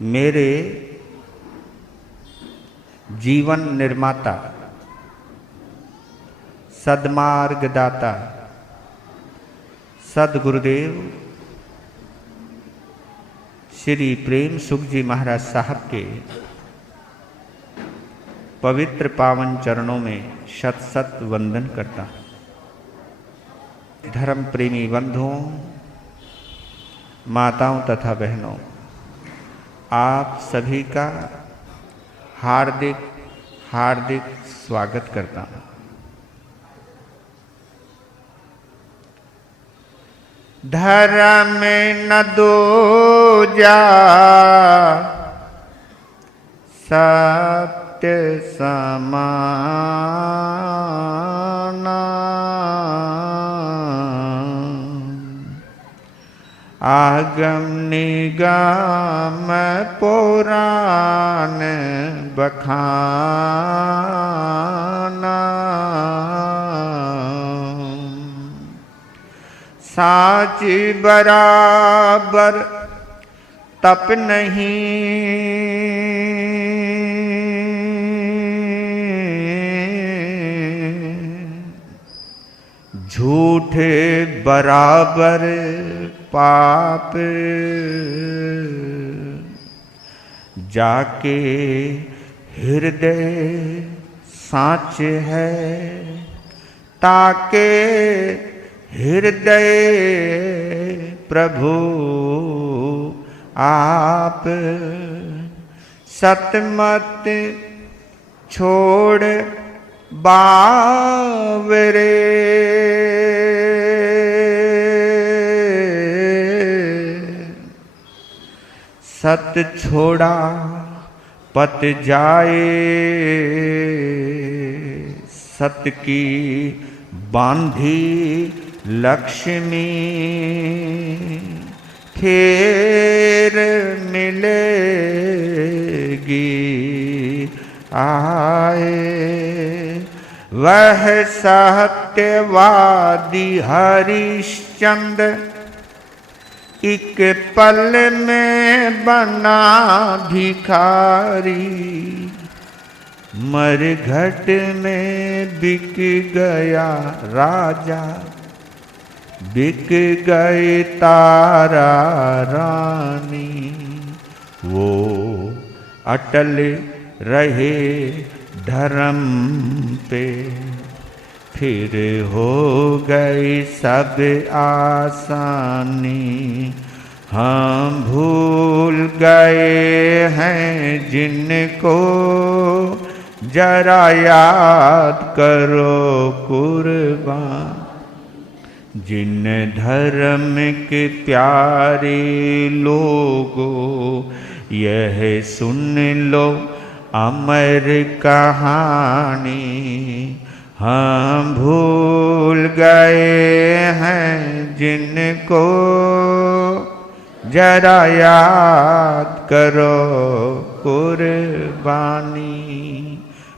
मेरे जीवन निर्माता, सद्मार्गदाता सद्गुरुदेव श्री प्रेम सुख जी महाराज साहब के पवित्र पावन चरणों में शत शत वंदन करता हूँ। धर्म प्रेमी बंधुओं, माताओं तथा बहनों, आप सभी का हार्दिक हार्दिक स्वागत करता हूँ। धर्म न दूजा सत्य समाना, आगम निगम पुराण बखाना, साच बराबर तप नहीं, झूठे बराबर पाप, जाके हृदय साच है, ताके हृदय प्रभु आप, सतमत छोड़ बावरे, सत छोड़ा पत जाए, सत की बांधी लक्ष्मी, फिर मिलेगी आए, वह सत्यवादी हरिश्चंद्र एक पल में बना भिखारी, मरघट में बिक गया राजा, बिक गए तारा रानी, वो अटल रहे धर्म पे, फिर हो गई सब आसानी, हम भूल गए हैं जिनको, जरा याद करो कुर्बान, जिन धर्म के प्यारे लोगों, यह सुन लो अमर कहानी, हम भूल गए हैं जिनको, जरा याद करो कुर्बानी।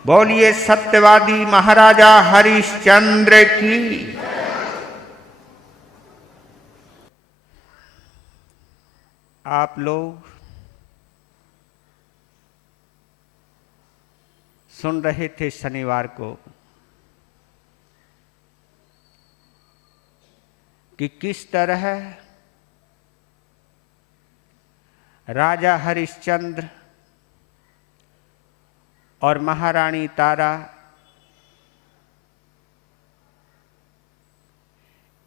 बोलिए सत्यवादी महाराजा हरिश्चंद्र की। आप लोग सुन रहे थे शनिवार को कि किस तरह राजा हरिश्चंद्र और महारानी तारा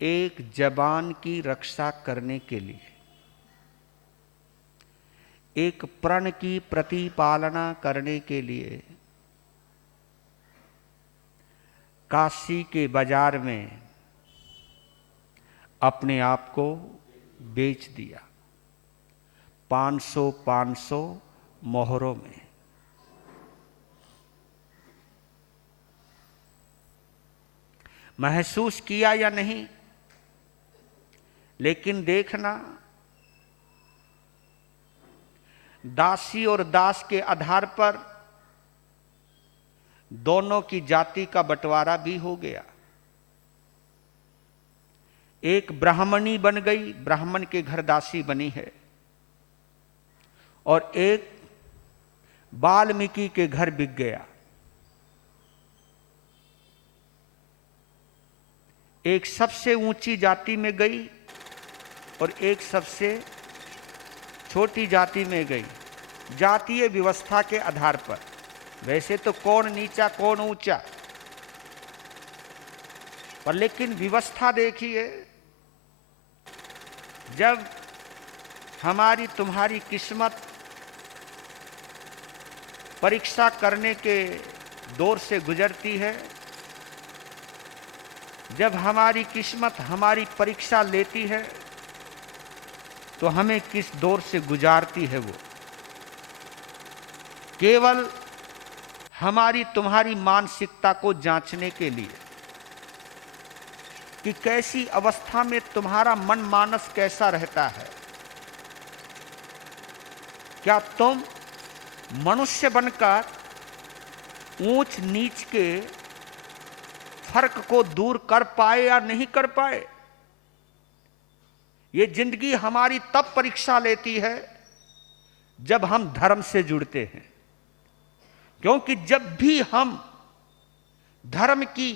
एक जबान की रक्षा करने के लिए, एक प्रण की प्रतिपालना करने के लिए काशी के बाजार में अपने आप को बेच दिया 500 मोहरों में। महसूस किया या नहीं, लेकिन देखना, दासी और दास के आधार पर दोनों की जाति का बंटवारा भी हो गया। एक ब्राह्मणी बन गई, ब्राह्मण के घर दासी बनी है, और एक वाल्मीकि के घर बिक गया। एक सबसे ऊंची जाति में गई और एक सबसे छोटी जाति में गई, जातीय व्यवस्था के आधार पर। वैसे तो कौन नीचा कौन ऊंचा, पर लेकिन व्यवस्था देखिए, जब हमारी तुम्हारी किस्मत परीक्षा करने के दौर से गुजरती है, जब हमारी किस्मत हमारी परीक्षा लेती है, तो हमें किस दौर से गुजारती है वो केवल हमारी तुम्हारी मानसिकता को जांचने के लिए कि कैसी अवस्था में तुम्हारा मन मानस कैसा रहता है। क्या तुम मनुष्य बनकर ऊंच नीच के फर्क को दूर कर पाए या नहीं कर पाए? ये जिंदगी हमारी तब परीक्षा लेती है जब हम धर्म से जुड़ते हैं, क्योंकि जब भी हम धर्म की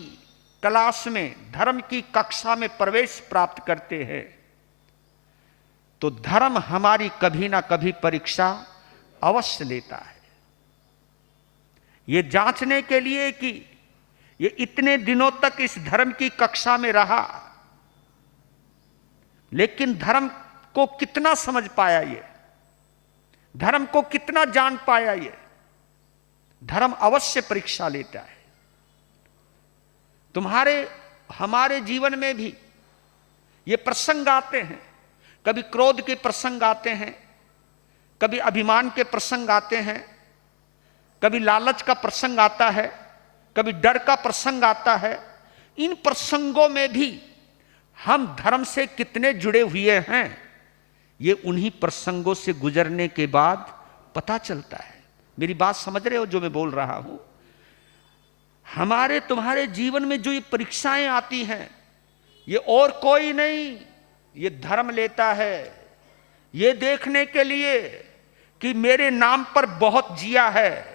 क्लास में, धर्म की कक्षा में प्रवेश प्राप्त करते हैं, तो धर्म हमारी कभी ना कभी परीक्षा अवश्य लेता है। ये जांचने के लिए कि ये इतने दिनों तक इस धर्म की कक्षा में रहा, लेकिन धर्म को कितना समझ पाया, ये धर्म को कितना जान पाया, ये धर्म अवश्य परीक्षा लेता है। तुम्हारे हमारे जीवन में भी ये प्रसंग आते हैं, कभी क्रोध के प्रसंग आते हैं, कभी अभिमान के प्रसंग आते हैं, कभी लालच का प्रसंग आता है, कभी डर का प्रसंग आता है। इन प्रसंगों में भी हम धर्म से कितने जुड़े हुए हैं, ये उन्हीं प्रसंगों से गुजरने के बाद पता चलता है। मेरी बात समझ रहे हो जो मैं बोल रहा हूं? हमारे तुम्हारे जीवन में जो ये परीक्षाएं आती हैं, ये और कोई नहीं, ये धर्म लेता है, ये देखने के लिए कि मेरे नाम पर बहुत जिया है।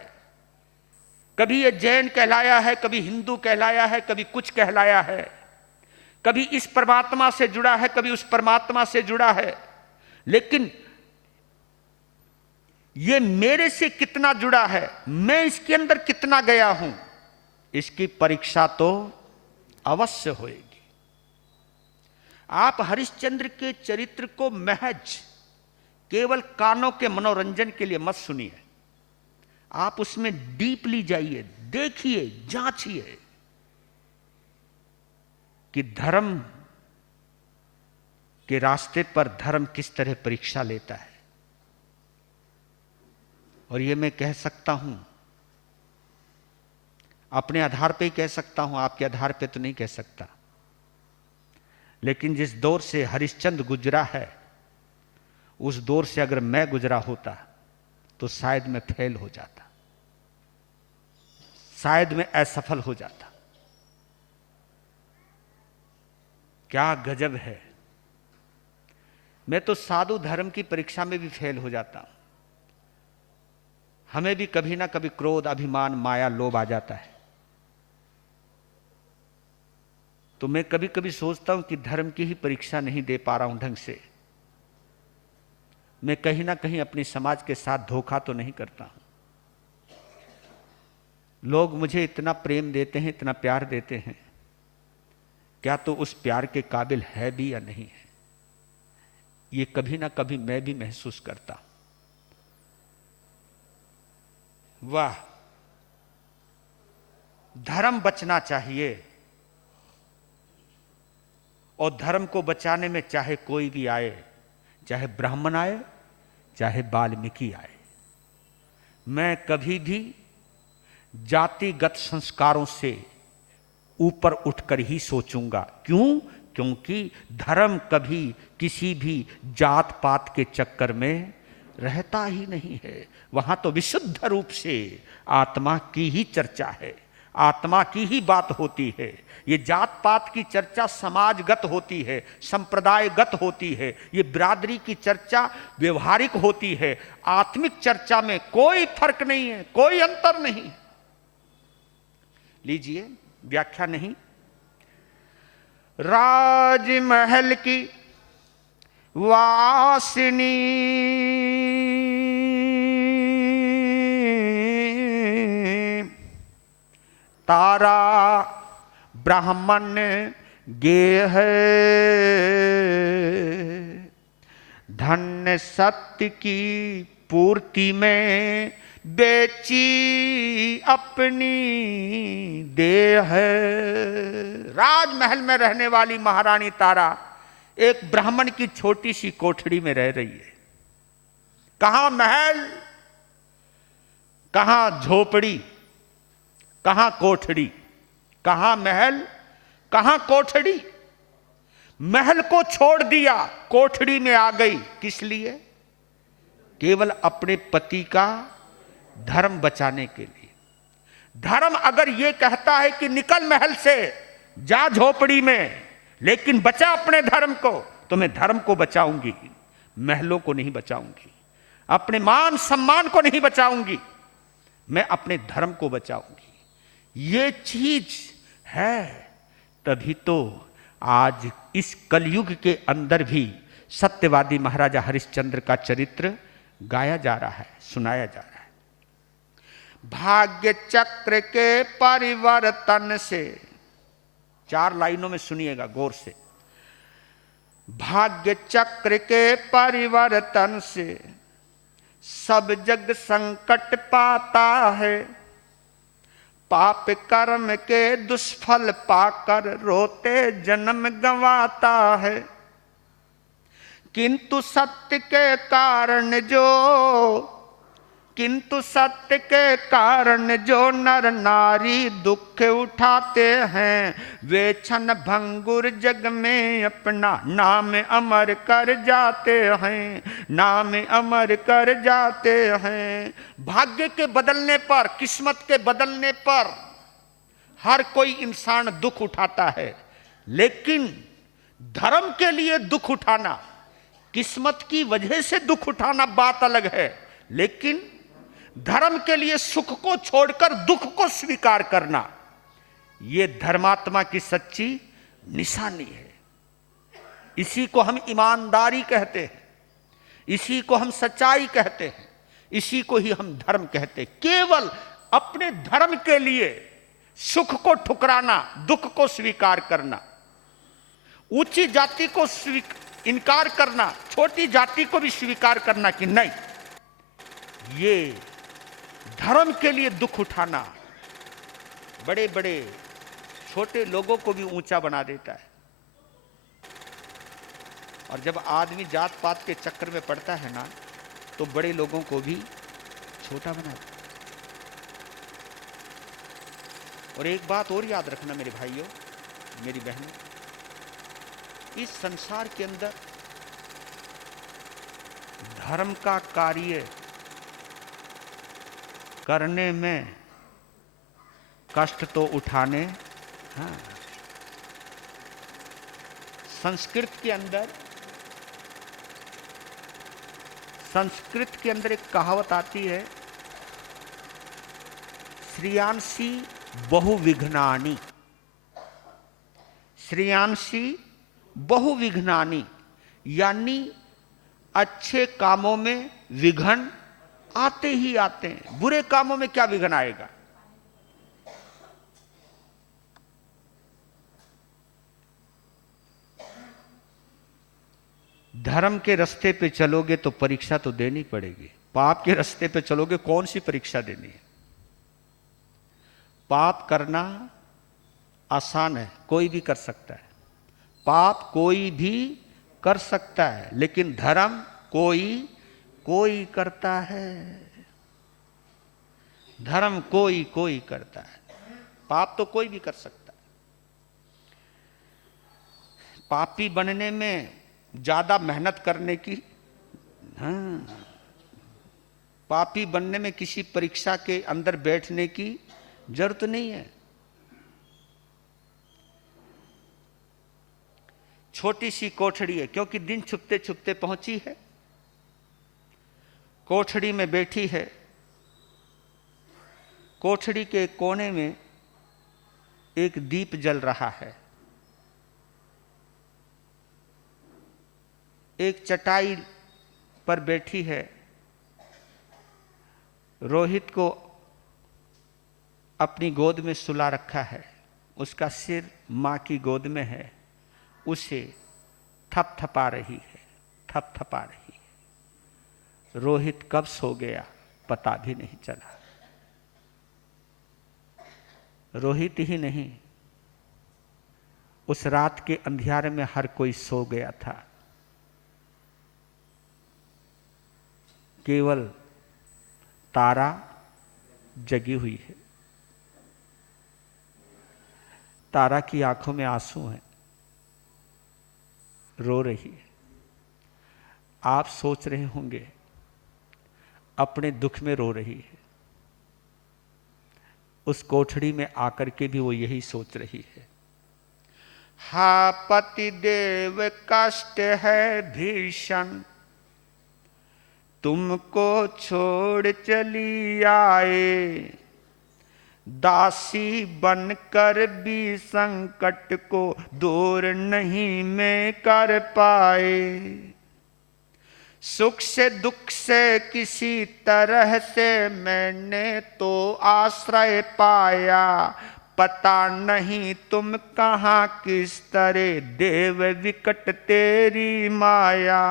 कभी ये जैन कहलाया है, कभी हिंदू कहलाया है, कभी कुछ कहलाया है, कभी इस परमात्मा से जुड़ा है, कभी उस परमात्मा से जुड़ा है, लेकिन ये मेरे से कितना जुड़ा है, मैं इसके अंदर कितना गया हूं, इसकी परीक्षा तो अवश्य होएगी। आप हरिश्चंद्र के चरित्र को महज केवल कानों के मनोरंजन के लिए मत सुनिए, आप उसमें डीपली जाइए, देखिए, जांचिए कि धर्म के रास्ते पर धर्म किस तरह परीक्षा लेता है। और ये मैं कह सकता हूं, अपने आधार पे ही कह सकता हूं, आपके आधार पे तो नहीं कह सकता। लेकिन जिस दौर से हरिश्चंद्र गुजरा है, उस दौर से अगर मैं गुजरा होता तो शायद मैं फेल हो जाता, शायद मैं असफल हो जाता। क्या गजब है! मैं तो साधु धर्म की परीक्षा में भी फेल हो जाता हूं। हमें भी कभी ना कभी क्रोध, अभिमान, माया, लोभ आ जाता है। तो मैं कभी कभी सोचता हूं कि धर्म की ही परीक्षा नहीं दे पा रहा हूं ढंग से, मैं कहीं ना कहीं अपने समाज के साथ धोखा तो नहीं करता हूं। लोग मुझे इतना प्रेम देते हैं, इतना प्यार देते हैं, क्या तो उस प्यार के काबिल है भी या नहीं है, ये कभी ना कभी मैं भी महसूस करता हूं। वाह, धर्म बचना चाहिए, और धर्म को बचाने में चाहे कोई भी आए, चाहे ब्राह्मण आए, चाहे वाल्मीकि आए, मैं कभी भी जातिगत संस्कारों से ऊपर उठकर ही सोचूंगा। क्यों? क्योंकि धर्म कभी किसी भी जात पात के चक्कर में रहता ही नहीं है। वहां तो विशुद्ध रूप से आत्मा की ही चर्चा है, आत्मा की ही बात होती है। ये जात पात की चर्चा समाजगत होती है, संप्रदायगत होती है, ये बिरादरी की चर्चा व्यवहारिक होती है। आत्मिक चर्चा में कोई फर्क नहीं है, कोई अंतर नहीं। लीजिए व्याख्या नहीं। राजमहल की वासिनी तारा ब्राह्मण गेह धन्य सत्य की पूर्ति में बेची अपनी देह। राजमहल में रहने वाली महारानी तारा एक ब्राह्मण की छोटी सी कोठरी में रह रही है। कहां महल, कहां झोपड़ी, कहां कोठड़ी, कहां महल, कहां कोठड़ी। महल को छोड़ दिया, कोठड़ी में आ गई। किस लिए? केवल अपने पति का धर्म बचाने के लिए। धर्म अगर यह कहता है कि निकल महल से, जा झोपड़ी में, लेकिन बचा अपने धर्म को, तो मैं धर्म को बचाऊंगी, महलों को नहीं बचाऊंगी, अपने मान सम्मान को नहीं बचाऊंगी, मैं अपने धर्म को बचाऊंगी। ये चीज है, तभी तो आज इस कलयुग के अंदर भी सत्यवादी महाराजा हरिश्चंद्र का चरित्र गाया जा रहा है, सुनाया जा रहा है। भाग्य चक्र के परिवर्तन से, 4 लाइनों में सुनिएगा गौर से। भाग्य चक्र के परिवर्तन से सब जग संकट पाता है। पाप कर्म के दुष्फल पाकर रोते जन्म गंवाता है। किंतु सत्य के कारण जो नर नारी दुख उठाते हैं, वे क्षण भंगुर जग में अपना नाम अमर कर जाते हैं, नाम अमर कर जाते हैं। भाग्य के बदलने पर, किस्मत के बदलने पर हर कोई इंसान दुख उठाता है, लेकिन धर्म के लिए दुख उठाना, किस्मत की वजह से दुख उठाना बात अलग है, लेकिन धर्म के लिए सुख को छोड़कर दुख को स्वीकार करना, यह धर्मात्मा की सच्ची निशानी है। इसी को हम ईमानदारी कहते हैं, इसी को हम सच्चाई कहते हैं, इसी को ही हम धर्म कहते हैं। केवल अपने धर्म के लिए सुख को ठुकराना, दुख को स्वीकार करना, ऊंची जाति को इनकार करना, छोटी जाति को भी स्वीकार करना कि नहीं, ये धर्म के लिए दुख उठाना बड़े बड़े छोटे लोगों को भी ऊंचा बना देता है। और जब आदमी जात पात के चक्कर में पड़ता है ना, तो बड़े लोगों को भी छोटा बना देता है। और एक बात और याद रखना मेरे भाइयों, मेरी बहनों, इस संसार के अंदर धर्म का कार्य करने में कष्ट तो उठाने, हाँ, संस्कृत के अंदर एक कहावत आती है, श्रेयांसी बहुविघ्नानि, श्रेयांसी बहुविघ्नानि, यानी अच्छे कामों में विघ्न आते ही आते हैं, बुरे कामों में क्या विघ्न आएगा। धर्म के रास्ते पे चलोगे तो परीक्षा तो देनी पड़ेगी, पाप के रास्ते पे चलोगे कौन सी परीक्षा देनी है। पाप करना आसान है, कोई भी कर सकता है, पाप कोई भी कर सकता है, लेकिन धर्म कोई करता है, धर्म कोई करता है, पाप तो कोई भी कर सकता है। पापी बनने में ज्यादा मेहनत करने की, हाँ, पापी बनने में किसी परीक्षा के अंदर बैठने की जरूरत नहीं है। छोटी सी कोठड़ी है, क्योंकि दिन छुपते छुपते पहुंची है। कोठड़ी में बैठी है। कोठड़ी के कोने में एक दीप जल रहा है। एक चटाई पर बैठी है। रोहित को अपनी गोद में सुला रखा है। उसका सिर मां की गोद में है। उसे थपथपा रही है, थपथपा रही है। रोहित कब सो गया पता भी नहीं चला। रोहित ही नहीं, उस रात के अंधियारे में हर कोई सो गया था। केवल तारा जगी हुई है। तारा की आंखों में आंसू हैं, रो रही है। आप सोच रहे होंगे अपने दुख में रो रही है। उस कोठड़ी में आकर के भी वो यही सोच रही है। हा पति देव कष्ट है भीषण, तुमको छोड़ चली आए। दासी बनकर भी संकट को दूर नहीं में कर पाए। सुख से दुख से किसी तरह से मैंने तो आश्रय पाया। पता नहीं तुम कहाँ किस तरह देव विकट तेरी माया।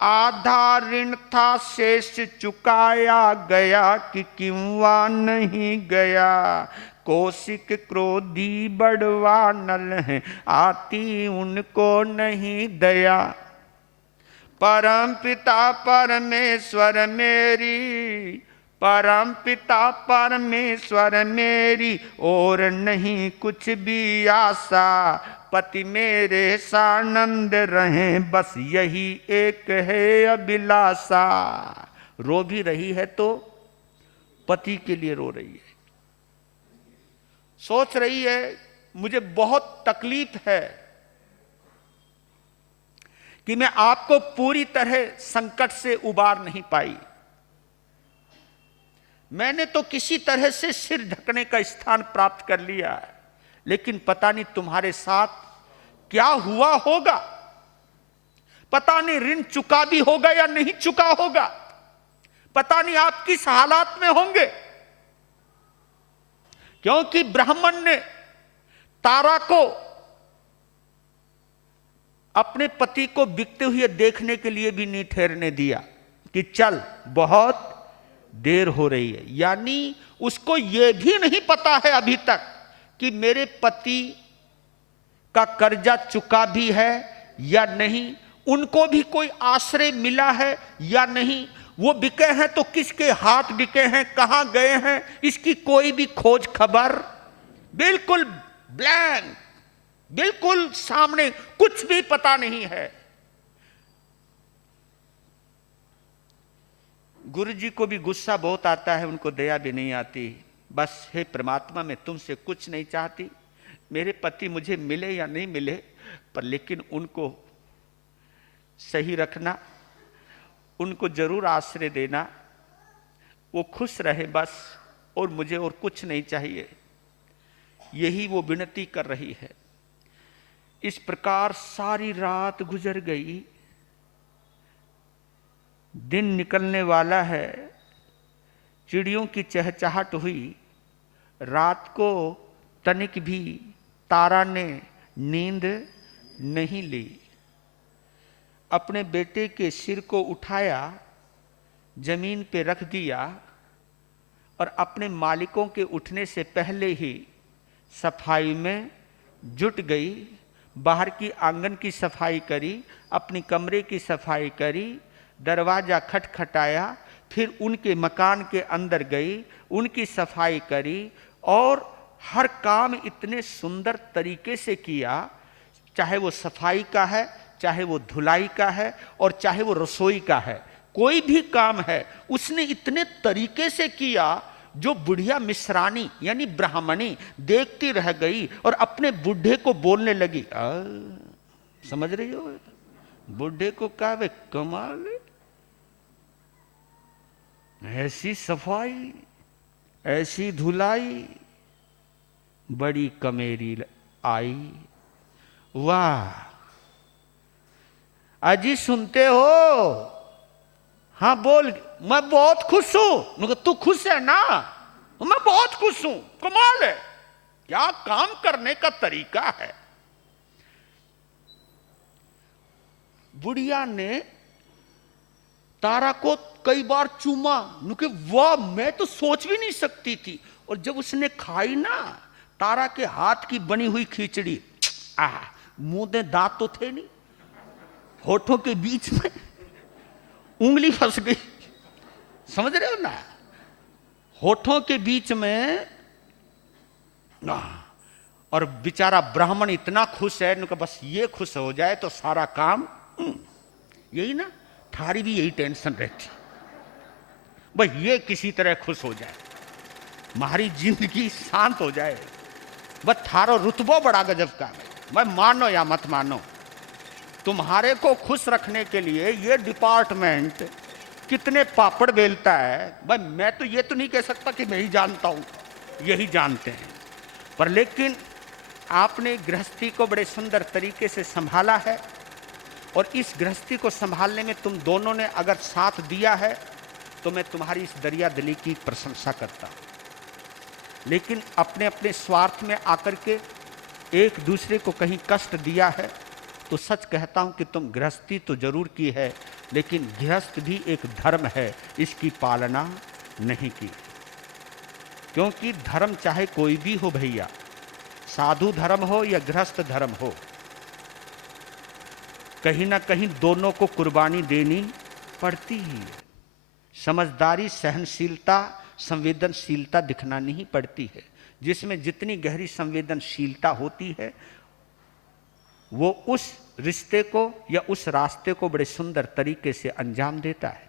आधा ऋण था शेष चुकाया गया कि क्यों नहीं गया। कौशिक क्रोधी बड़वा नल है, आती उनको नहीं दया। परम पिता परमेश्वर मेरी, परम पिता परमेश्वर मेरी, और नहीं कुछ भी आशा। पति मेरे सानंद रहें, बस यही एक है अभिलाषा। रो भी रही है तो पति के लिए रो रही है। सोच रही है मुझे बहुत तकलीफ है कि मैं आपको पूरी तरह संकट से उबार नहीं पाई। मैंने तो किसी तरह से सिर ढकने का स्थान प्राप्त कर लिया है, लेकिन पता नहीं तुम्हारे साथ क्या हुआ होगा। पता नहीं ऋण चुका भी होगा या नहीं चुका होगा। पता नहीं आप किस हालात में होंगे। क्योंकि ब्राह्मण ने तारा को अपने पति को बिकते हुए देखने के लिए भी नहीं ठहरने दिया कि चल बहुत देर हो रही है। यानी उसको यह भी नहीं पता है अभी तक कि मेरे पति का कर्जा चुका भी है या नहीं, उनको भी कोई आश्रय मिला है या नहीं, वो बिके हैं तो किसके हाथ बिके हैं, कहां गए हैं, इसकी कोई भी खोज खबर। बिल्कुल ब्लैंक, बिल्कुल सामने कुछ भी पता नहीं है। गुरु जी को भी गुस्सा बहुत आता है, उनको दया भी नहीं आती। बस हे परमात्मा, मैं तुमसे कुछ नहीं चाहती, मेरे पति मुझे मिले या नहीं मिले, पर लेकिन उनको सही रखना, उनको जरूर आश्रय देना, वो खुश रहे बस, और मुझे और कुछ नहीं चाहिए। यही वो विनती कर रही है। इस प्रकार सारी रात गुजर गई। दिन निकलने वाला है। चिड़ियों की चहचहाट हुई। रात को तनिक भी तारा ने नींद नहीं ली। अपने बेटे के सिर को उठाया, जमीन पे रख दिया और अपने मालिकों के उठने से पहले ही सफाई में जुट गई। बाहर की आंगन की सफाई करी, अपनी कमरे की सफाई करी, दरवाजा खटखटाया, फिर उनके मकान के अंदर गई, उनकी सफाई करी और हर काम इतने सुंदर तरीके से किया। चाहे वो सफाई का है, चाहे वो धुलाई का है और चाहे वो रसोई का है, कोई भी काम है उसने इतने तरीके से किया जो बुढ़िया मिश्रानी यानी ब्राह्मणी देखती रह गई और अपने बुढ़े को बोलने लगी, समझ रही हो? बुढ़े को कहा वे कमाल, ऐसी सफाई, ऐसी धुलाई, बड़ी कमेरी आई। वाह अजी सुनते हो? हाँ बोल। मैं बहुत खुश हूं। तू खुश है ना? मैं बहुत खुश हूं। कमाल है, क्या काम करने का तरीका है। बुढ़िया ने तारा को कई बार चूमा। नुके वाह, मैं तो सोच भी नहीं सकती थी। और जब उसने खाई ना तारा के हाथ की बनी हुई खिचड़ी, मुंह में दांत तो थे नहीं, होठों के बीच में उंगली फंस गई। समझ रहे हो ना? होठों के बीच में। और बेचारा ब्राह्मण इतना खुश है, नुका बस ये खुश हो जाए तो सारा काम। यही ना, थारी भी यही टेंशन रहती, भाई ये किसी तरह खुश हो जाए, हमारी जिंदगी शांत हो जाए। बस थारो रुतबो बड़ा गजब का है। मैं मानो या मत मानो, तुम्हारे को खुश रखने के लिए ये डिपार्टमेंट कितने पापड़ बेलता है। भाई मैं तो ये तो नहीं कह सकता कि मैं ही जानता हूं, यही जानते हैं। पर लेकिन आपने गृहस्थी को बड़े सुंदर तरीके से संभाला है, और इस गृहस्थी को संभालने में तुम दोनों ने अगर साथ दिया है तो मैं तुम्हारी इस दरिया दिली की प्रशंसा करता हूं। लेकिन अपने अपने स्वार्थ में आकर के एक दूसरे को कहीं कष्ट दिया है तो सच कहता हूं कि तुम गृहस्थी तो जरूर की है, लेकिन गृहस्थ भी एक धर्म है, इसकी पालना नहीं की। क्योंकि धर्म चाहे कोई भी हो भैया, साधु धर्म हो या गृहस्थ धर्म हो, कहीं ना कहीं दोनों को कुर्बानी देनी पड़ती ही है। समझदारी, सहनशीलता, संवेदनशीलता दिखलानी ही पड़ती है। जिसमें जितनी गहरी संवेदनशीलता होती है वो उस रिश्ते को या उस रास्ते को बड़े सुंदर तरीके से अंजाम देता है।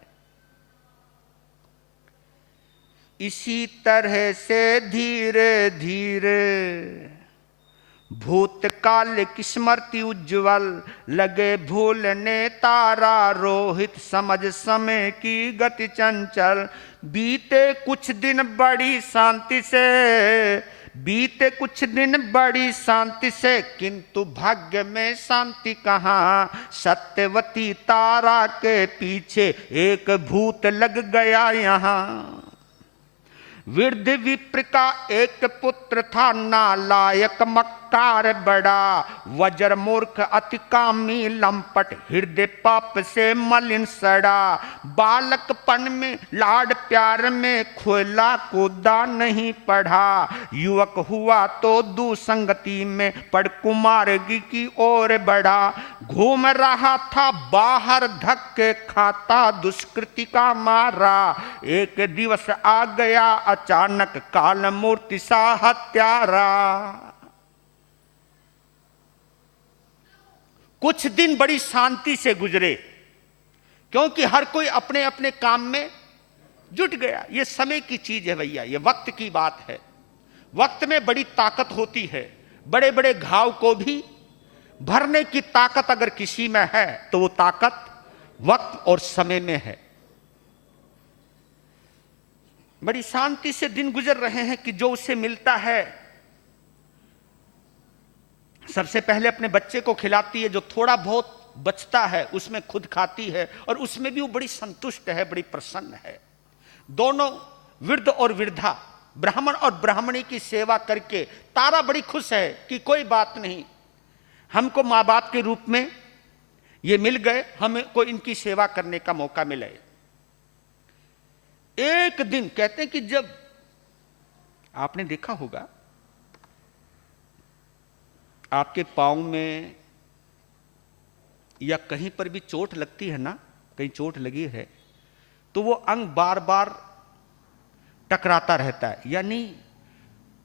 इसी तरह से धीरे धीरे भूतकाल की स्मृति उज्ज्वल लगे भूलने तारा रोहित, समझ समय की गति चंचल। बीते कुछ दिन बड़ी शांति से, बीते कुछ दिन बड़ी शांति से, किंतु भाग्य में शांति कहाँ। सत्यवती तारा के पीछे एक भूत लग गया यहाँ। वृद्ध विप्र का एक पुत्र था, नालायक मक्कार बड़ा, वज्र मूर्ख अति कामी लंपट, हृदय पाप से मलिन सड़ा। बालकपन में लाड प्यार में खोला कूदा नहीं पढ़ा, युवक हुआ तो दुसंगति में पड़ कुमारगी की ओर बढ़ा। घूम रहा था बाहर धक्के खाता, दुष्कृति का मारा। एक दिवस आ गया अचानक काल मूर्ति सा हत्यारा। कुछ दिन बड़ी शांति से गुजरे, क्योंकि हर कोई अपने अपने काम में जुट गया। ये समय की चीज है भैया, ये वक्त की बात है। वक्त में बड़ी ताकत होती है। बड़े बड़े घाव को भी भरने की ताकत अगर किसी में है तो वो ताकत वक्त और समय में है। बड़ी शांति से दिन गुजर रहे हैं कि जो उसे मिलता है सबसे पहले अपने बच्चे को खिलाती है। जो थोड़ा बहुत बचता है उसमें खुद खाती है, और उसमें भी वो बड़ी संतुष्ट है, बड़ी प्रसन्न है। दोनों वृद्ध और वृद्धा, ब्राह्मण और ब्राह्मणी की सेवा करके तारा बड़ी खुश है कि कोई बात नहीं, हमको माँ बाप के रूप में ये मिल गए, हमको इनकी सेवा करने का मौका मिले। एक दिन कहते हैं कि जब आपने देखा होगा आपके पांव में या कहीं पर भी चोट लगती है ना, कहीं चोट लगी है तो वो अंग बार बार टकराता रहता है। यानी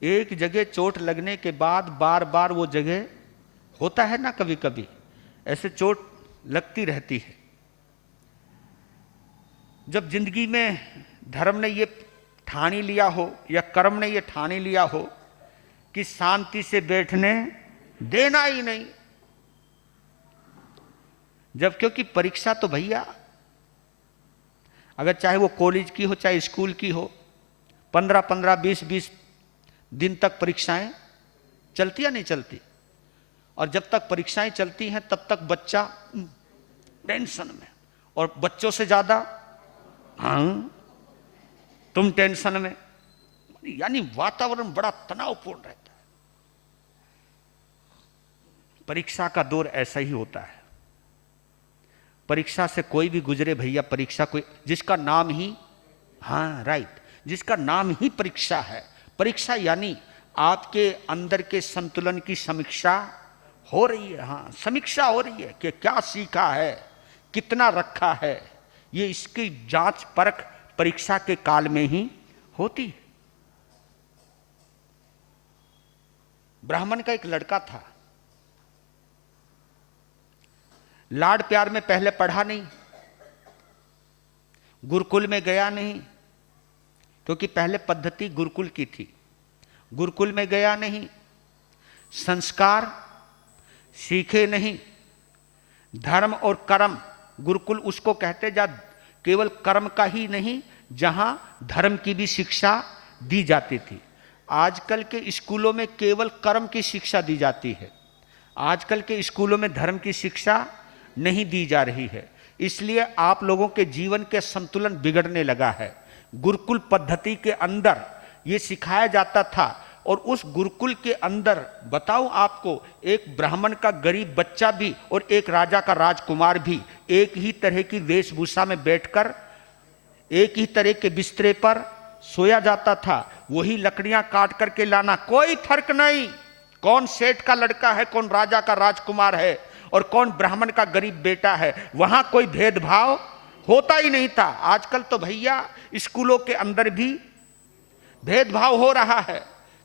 एक जगह चोट लगने के बाद बार बार वो जगह होता है ना, कभी कभी ऐसे चोट लगती रहती है। जब जिंदगी में धर्म ने ये ठानी लिया हो या कर्म ने ये ठानी लिया हो कि शांति से बैठने देना ही नहीं, जब क्योंकि परीक्षा तो भैया अगर चाहे वो कॉलेज की हो चाहे स्कूल की हो, 15-15, 20-20 दिन तक परीक्षाएं चलती या नहीं चलती। और जब तक परीक्षाएं चलती हैं तब तक बच्चा टेंशन में, और बच्चों से ज्यादा हाँ तुम टेंशन में, यानी वातावरण बड़ा तनावपूर्ण रहता है। परीक्षा का दौर ऐसा ही होता है। परीक्षा से कोई भी गुजरे भैया, परीक्षा कोई जिसका नाम ही हाँ राइट, जिसका नाम ही परीक्षा है। परीक्षा यानी आपके अंदर के संतुलन की समीक्षा हो रही है। हाँ, समीक्षा हो रही है कि क्या सीखा है, कितना रखा है, ये इसकी जांच परख परीक्षा के काल में ही होती है। ब्राह्मण का एक लड़का था, लाड प्यार में पहले पढ़ा नहीं, गुरुकुल में गया नहीं, क्योंकि पहले पद्धति गुरुकुल की थी। गुरुकुल में गया नहीं, संस्कार सीखे नहीं, धर्म और कर्म, गुरुकुल उसको कहते जा केवल कर्म का ही नहीं, जहां धर्म की भी शिक्षा दी जाती थी। आजकल के स्कूलों में केवल कर्म की शिक्षा दी जाती है। आजकल के स्कूलों में धर्म की शिक्षा नहीं दी जा रही है, इसलिए आप लोगों के जीवन के संतुलन बिगड़ने लगा है। गुरुकुल पद्धति के अंदर ये सिखाया जाता था, और उस गुरुकुल के अंदर बताऊं आपको, एक ब्राह्मण का गरीब बच्चा भी और एक राजा का राजकुमार भी एक ही तरह की वेशभूषा में बैठकर एक ही तरह के बिस्तरे पर सोया जाता था। वही लकड़ियां काट करके लाना, कोई फर्क नहीं कौन सेठ का लड़का है, कौन राजा का राजकुमार है और कौन ब्राह्मण का गरीब बेटा है, वहां कोई भेदभाव होता ही नहीं था। आजकल तो भैया स्कूलों के अंदर भी भेदभाव हो रहा है।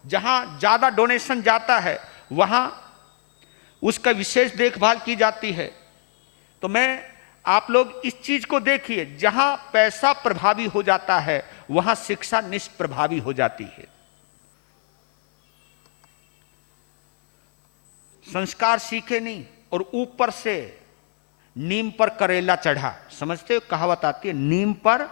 जहां ज्यादा डोनेशन जाता है वहां उसका विशेष देखभाल की जाती है। तो मैं आप लोग इस चीज को देखिए, जहां पैसा प्रभावी हो जाता है वहां शिक्षा निष्प्रभावी हो जाती है। संस्कार सीखे नहीं और ऊपर से नीम पर करेला चढ़ा, समझते हो कहावत आती है, नीम पर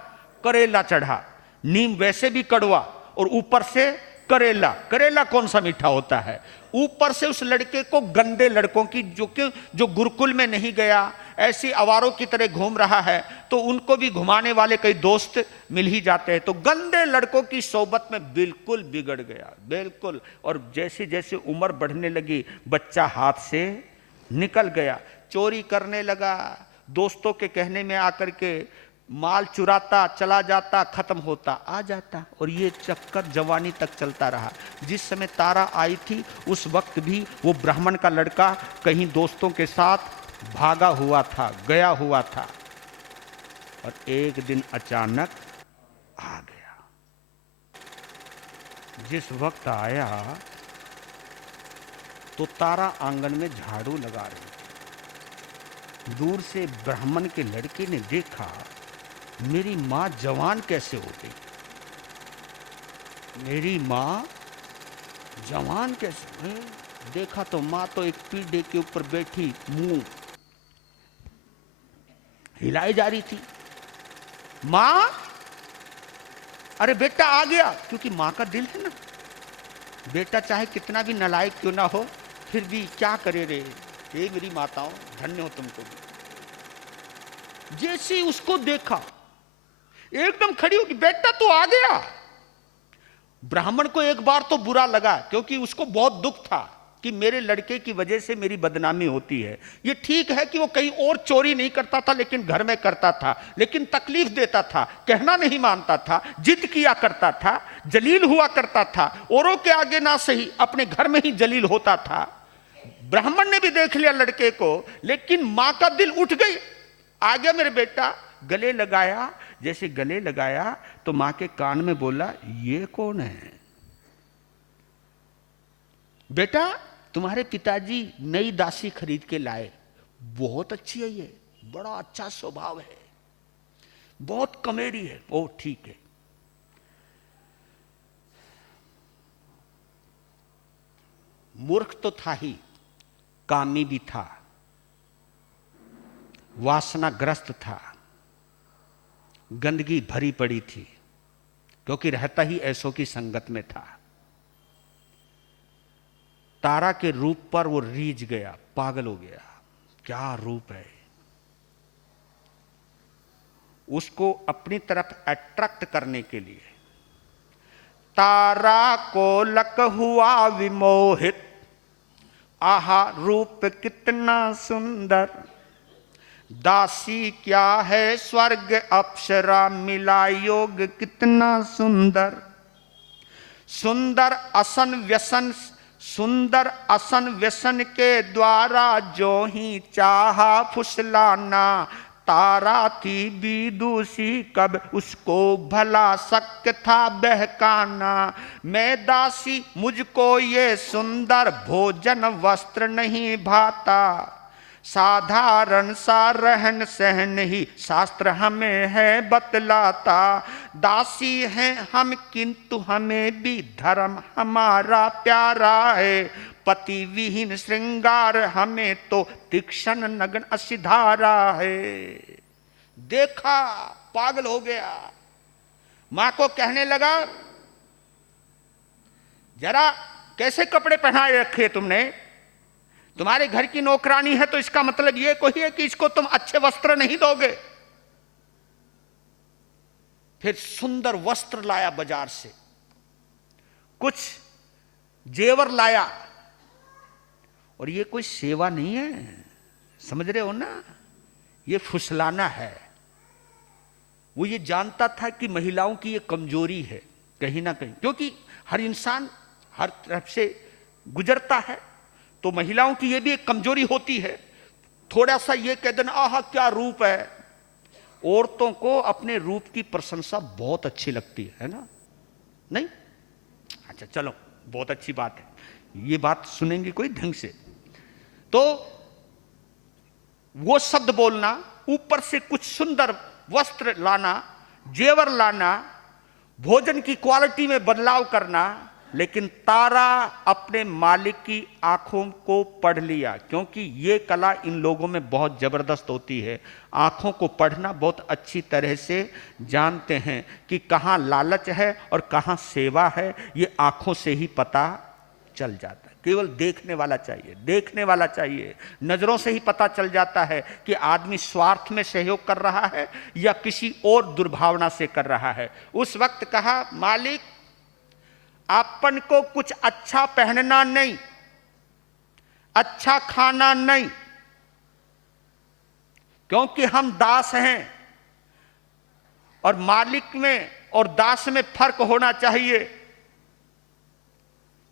करेला चढ़ा। नीम वैसे भी कड़वा और ऊपर से करेला, करेला कौन सा मीठा होता है। ऊपर से उस लड़के को गंदे लड़कों की, जो गुरुकुल में नहीं गया, ऐसी आवारों की तरह घूम रहा है, तो उनको भी घुमाने वाले कई दोस्त मिल ही जाते हैं, तो गंदे लड़कों की सोबत में बिल्कुल बिगड़ गया, बिल्कुल। और जैसे जैसे उम्र बढ़ने लगी बच्चा हाथ से निकल गया, चोरी करने लगा, दोस्तों के कहने में आकर के माल चुराता चला जाता, खत्म होता आ जाता, और ये चक्कर जवानी तक चलता रहा। जिस समय तारा आई थी उस वक्त भी वो ब्राह्मण का लड़का कहीं दोस्तों के साथ भागा हुआ था, गया हुआ था, और एक दिन अचानक आ गया। जिस वक्त आया तो तारा आंगन में झाड़ू लगा रही थी। दूर से ब्राह्मण के लड़के ने देखा, मेरी मां जवान कैसे हो गई, मेरी मां जवान कैसे। देखा तो मां तो एक पीढ़े के ऊपर बैठी मुंह हिलाई जा रही थी। मां, अरे बेटा आ गया, क्योंकि मां का दिल है ना, बेटा चाहे कितना भी नालायक क्यों ना हो फिर भी क्या करे रे, हे मेरी माताओं धन्य हो तुमको भी। जैसे उसको देखा एकदम खड़ी होगी, बेटा तो आ गया। ब्राह्मण को एक बार तो बुरा लगा, क्योंकि उसको बहुत दुख था कि मेरे लड़के की वजह से मेरी बदनामी होती है। ये ठीक है कि वो कहीं और चोरी नहीं करता था, लेकिन घर में करता था, लेकिन तकलीफ देता था, कहना नहीं मानता था, जिद किया करता था, जलील हुआ करता था, औरों के आगे ना सही अपने घर में ही जलील होता था। ब्राह्मण ने भी देख लिया लड़के को, लेकिन मां का दिल उठ गई, आ गया मेरे बेटा। गले लगाया, जैसे गले लगाया तो मां के कान में बोला, ये कौन है बेटा, तुम्हारे पिताजी नई दासी खरीद के लाए, बहुत अच्छी है, ये बड़ा अच्छा स्वभाव है, बहुत कमेरी है। ओ ठीक है। मूर्ख तो था ही, कामी भी था। वासनाग्रस्त था, गंदगी भरी पड़ी थी, क्योंकि रहता ही ऐसों की संगत में था। तारा के रूप पर वो रीझ गया, पागल हो गया, क्या रूप है। उसको अपनी तरफ अट्रैक्ट करने के लिए तारा को लक हुआ विमोहित, आहा रूप कितना सुंदर, दासी क्या है स्वर्ग अप्सरा, मिला योग कितना सुंदर। सुंदर असन व्यसन के द्वारा जो ही चाहा फुसलाना, तारा थी विदुषी कब उसको भला शक्य था बहकाना। मैं दासी मुझको ये सुंदर भोजन वस्त्र नहीं भाता, साधारण सा रहन सहन ही शास्त्र हमें है बतलाता। दासी हैं हम किंतु हमें भी धर्म हमारा प्यारा है, पति विहीन श्रृंगार हमें तो तीक्ष्ण नग्न असिधारा है। देखा, पागल हो गया। मां को कहने लगा, जरा कैसे कपड़े पहनाए रखे तुमने, तुम्हारे घर की नौकरानी है तो इसका मतलब यह कोई है कि इसको तुम अच्छे वस्त्र नहीं दोगे। फिर सुंदर वस्त्र लाया बाजार से, कुछ जेवर लाया, और ये कोई सेवा नहीं है, समझ रहे हो ना, ये फुसलाना है। वो ये जानता था कि महिलाओं की ये कमजोरी है कहीं ना कहीं, क्योंकि हर इंसान हर तरफ से गुजरता है, तो महिलाओं की ये भी एक कमजोरी होती है। थोड़ा सा ये कह देना, आहा क्या रूप है। औरतों को अपने रूप की प्रशंसा बहुत अच्छी लगती है ना, नहीं? अच्छा चलो, बहुत अच्छी बात है, ये बात सुनेंगे कोई ढंग से। तो वो शब्द बोलना, ऊपर से कुछ सुंदर वस्त्र लाना, जेवर लाना, भोजन की क्वालिटी में बदलाव करना, लेकिन तारा अपने मालिक की आंखों को पढ़ लिया, क्योंकि ये कला इन लोगों में बहुत जबरदस्त होती है। आंखों को पढ़ना बहुत अच्छी तरह से जानते हैं कि कहां लालच है और कहां सेवा है, ये आंखों से ही पता चल जाता है। केवल देखने वाला चाहिए, देखने वाला चाहिए। नजरों से ही पता चल जाता है कि आदमी स्वार्थ में सहयोग कर रहा है या किसी और दुर्भावना से कर रहा है। उस वक्त कहा, मालिक अपन को कुछ अच्छा पहनना नहीं, अच्छा खाना नहीं, क्योंकि हम दास हैं और मालिक में और दास में फर्क होना चाहिए।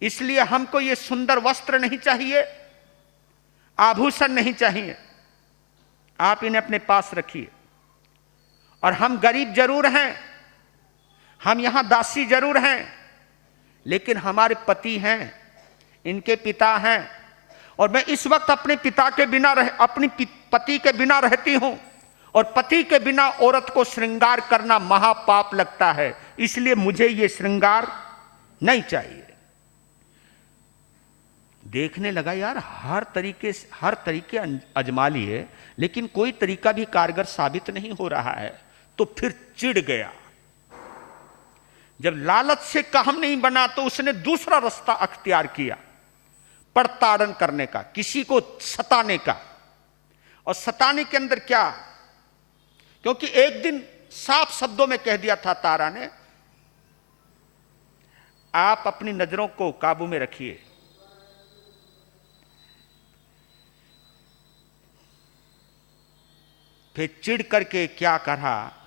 इसलिए हमको ये सुंदर वस्त्र नहीं चाहिए, आभूषण नहीं चाहिए, आप इन्हें अपने पास रखिए। और हम गरीब जरूर हैं, हम यहां दासी जरूर हैं, लेकिन हमारे पति हैं, इनके पिता हैं, और मैं इस वक्त अपने पिता के बिना अपनी पति के बिना रहती हूं, और पति के बिना औरत को श्रृंगार करना महापाप लगता है, इसलिए मुझे ये श्रृंगार नहीं चाहिए। देखने लगा, यार हर तरीके अजमा लिए, लेकिन कोई तरीका भी कारगर साबित नहीं हो रहा है। तो फिर चिढ़ गया। जब लालच से काम नहीं बना तो उसने दूसरा रास्ता अख्तियार किया, प्रताड़न करने का, किसी को सताने का। और सताने के अंदर क्या, क्योंकि एक दिन साफ शब्दों में कह दिया था तारा ने, आप अपनी नजरों को काबू में रखिए। फिर चिढ़ करके क्या कहा,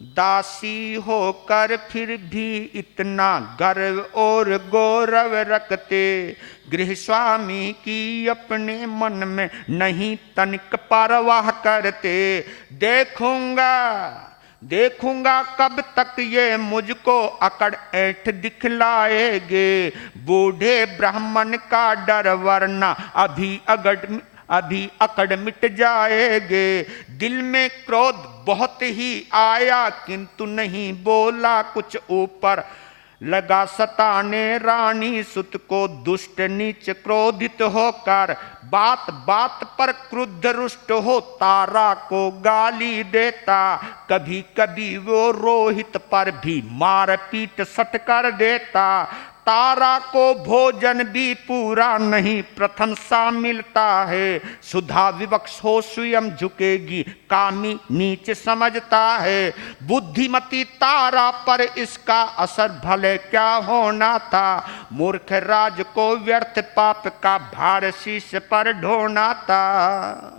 दासी होकर फिर भी इतना गर्व और गौरव रखते, गृह स्वामी की अपने मन में नहीं तनिक परवाह करते। देखूंगा कब तक ये मुझको अकड़ ऐठ दिखलाएगे, बूढ़े ब्राह्मण का डर वरना अभी अकड़ मिट जाएगे। दिल में क्रोध बहुत ही आया किंतु नहीं बोला कुछ ऊपर, लगा सताने रानी सुत को, दुष्ट नीच क्रोधित होकर, बात बात पर क्रुद्ध रुष्ट हो तारा को गाली देता। कभी कभी वो रोहित पर भी मार पीट सट कर देता। तारा को भोजन भी पूरा नहीं प्रथम सा मिलता है, सुधा विवक्ष हो स्वयं झुकेगी, कामी नीच समझता है। बुद्धिमती तारा पर इसका असर भले क्या होना था, मूर्ख राज को व्यर्थ पाप का भार शीश पर ढोना था।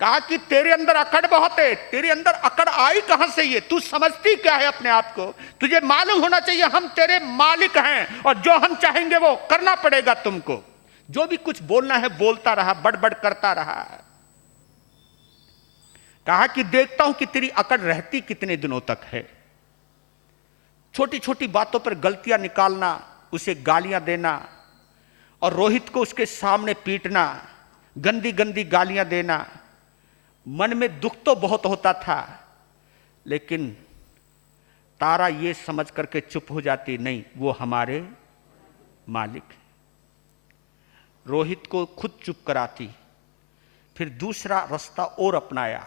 कहा कि तेरे अंदर अकड़ बहुत है, तेरे अंदर अकड़ आई कहां से, ये तू समझती क्या है अपने आप को? तुझे मालूम होना चाहिए हम तेरे मालिक हैं और जो हम चाहेंगे वो करना पड़ेगा तुमको। जो भी कुछ बोलना है बोलता रहा, बड़बड़ करता रहा। कहा कि देखता हूं कि तेरी अकड़ रहती कितने दिनों तक है। छोटी छोटी बातों पर गलतियां निकालना, उसे गालियां देना और रोहित को उसके सामने पीटना, गंदी गंदी गालियां देना। मन में दुख तो बहुत होता था, लेकिन तारा ये समझ करके चुप हो जाती, नहीं वो हमारे मालिक हैं। रोहित को खुद चुप कराती। फिर दूसरा रास्ता और अपनाया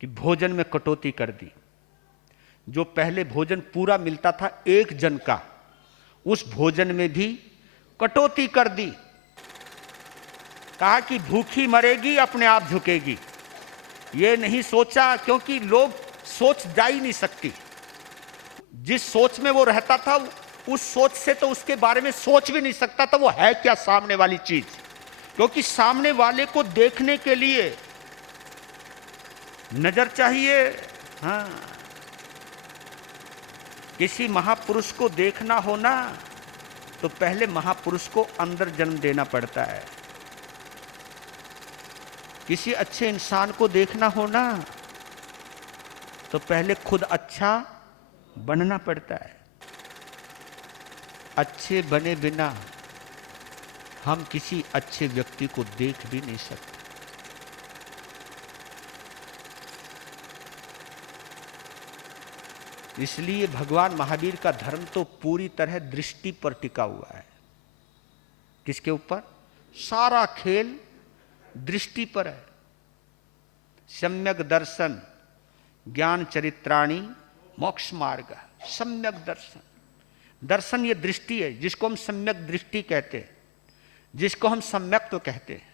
कि भोजन में कटौती कर दी। जो पहले भोजन पूरा मिलता था एक जन का, उस भोजन में भी कटौती कर दी। कहा कि भूखी मरेगी अपने आप झुकेगी। ये नहीं सोचा, क्योंकि लोग सोच जा ही नहीं सकती। जिस सोच में वो रहता था उस सोच से तो उसके बारे में सोच भी नहीं सकता था वो है क्या सामने वाली चीज, क्योंकि सामने वाले को देखने के लिए नजर चाहिए। हाँ, किसी महापुरुष को देखना हो ना तो पहले महापुरुष को अंदर जन्म देना पड़ता है। किसी अच्छे इंसान को देखना हो ना तो पहले खुद अच्छा बनना पड़ता है। अच्छे बने बिना हम किसी अच्छे व्यक्ति को देख भी नहीं सकते। इसलिए भगवान महावीर का धर्म तो पूरी तरह दृष्टि पर टिका हुआ है। किसके ऊपर? सारा खेल दृष्टि पर है। सम्यक दर्शन ज्ञान चरित्राणी मोक्ष मार्ग। सम्यक दर्शन, दर्शन ये दृष्टि है जिसको हम सम्यक दृष्टि कहते हैं, जिसको हम सम्यक तो कहते हैं।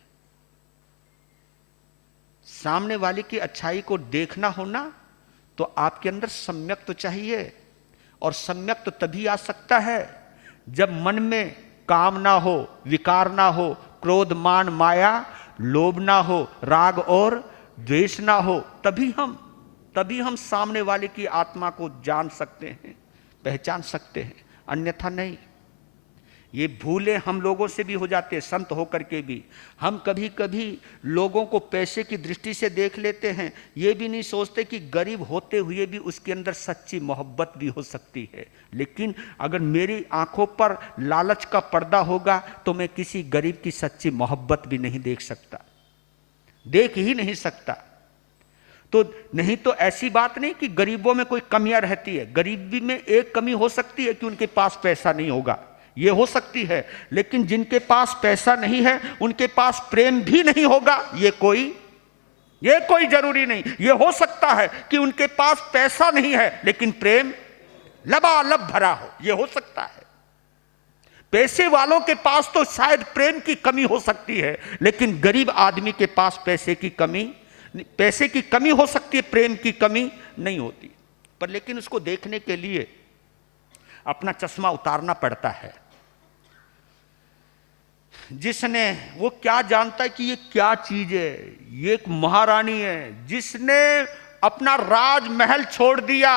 सामने वाले की अच्छाई को देखना हो ना तो आपके अंदर सम्यक तो चाहिए, और सम्यक तो तभी आ सकता है जब मन में काम ना हो, विकार ना हो, क्रोध मान माया लोभ ना हो, राग और द्वेष ना हो। तभी हम सामने वाले की आत्मा को जान सकते हैं, पहचान सकते हैं, अन्यथा नहीं। ये भूले हम लोगों से भी हो जाते हैं, संत होकर के भी हम कभी कभी लोगों को पैसे की दृष्टि से देख लेते हैं। ये भी नहीं सोचते कि गरीब होते हुए भी उसके अंदर सच्ची मोहब्बत भी हो सकती है। लेकिन अगर मेरी आंखों पर लालच का पर्दा होगा तो मैं किसी गरीब की सच्ची मोहब्बत भी नहीं देख सकता, देख ही नहीं सकता। तो नहीं तो ऐसी बात नहीं कि गरीबों में कोई कमियां रहती है। गरीबी में एक कमी हो सकती है कि उनके पास पैसा नहीं होगा, ये हो सकती है। लेकिन जिनके पास पैसा नहीं है उनके पास प्रेम भी नहीं होगा, ये कोई जरूरी नहीं। ये हो सकता है कि उनके पास पैसा नहीं है लेकिन प्रेम लबालब भरा हो, ये हो सकता है। पैसे वालों के पास तो शायद प्रेम की कमी हो सकती है, लेकिन गरीब आदमी के पास पैसे की कमी हो सकती है, प्रेम की कमी नहीं होती। पर लेकिन उसको देखने के लिए अपना चश्मा उतारना पड़ता है। जिसने, वो क्या जानता है कि ये क्या चीज है, ये एक महारानी है। जिसने अपना राजमहल छोड़ दिया,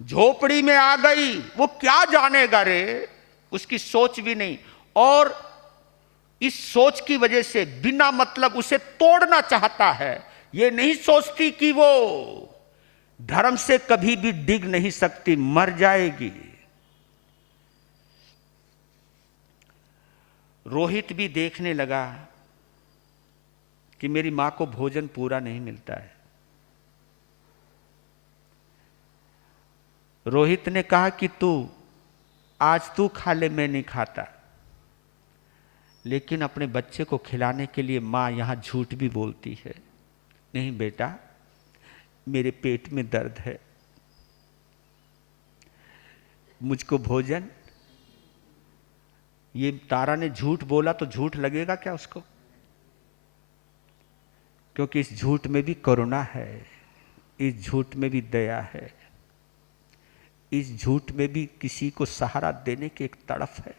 झोपड़ी में आ गई, वो क्या जानेगा रे, उसकी सोच भी नहीं। और इस सोच की वजह से बिना मतलब उसे तोड़ना चाहता है। ये नहीं सोचती कि वो धर्म से कभी भी डिग नहीं सकती, मर जाएगी। रोहित भी देखने लगा कि मेरी मां को भोजन पूरा नहीं मिलता है। रोहित ने कहा कि तू आज तू खा ले, मैं नहीं खाता। लेकिन अपने बच्चे को खिलाने के लिए माँ यहाँ झूठ भी बोलती है, नहीं बेटा मेरे पेट में दर्द है, मुझको भोजन। ये तारा ने झूठ बोला तो झूठ लगेगा क्या उसको? क्योंकि इस झूठ में भी करुणा है, इस झूठ में भी दया है, इस झूठ में भी किसी को सहारा देने की एक तड़फ है।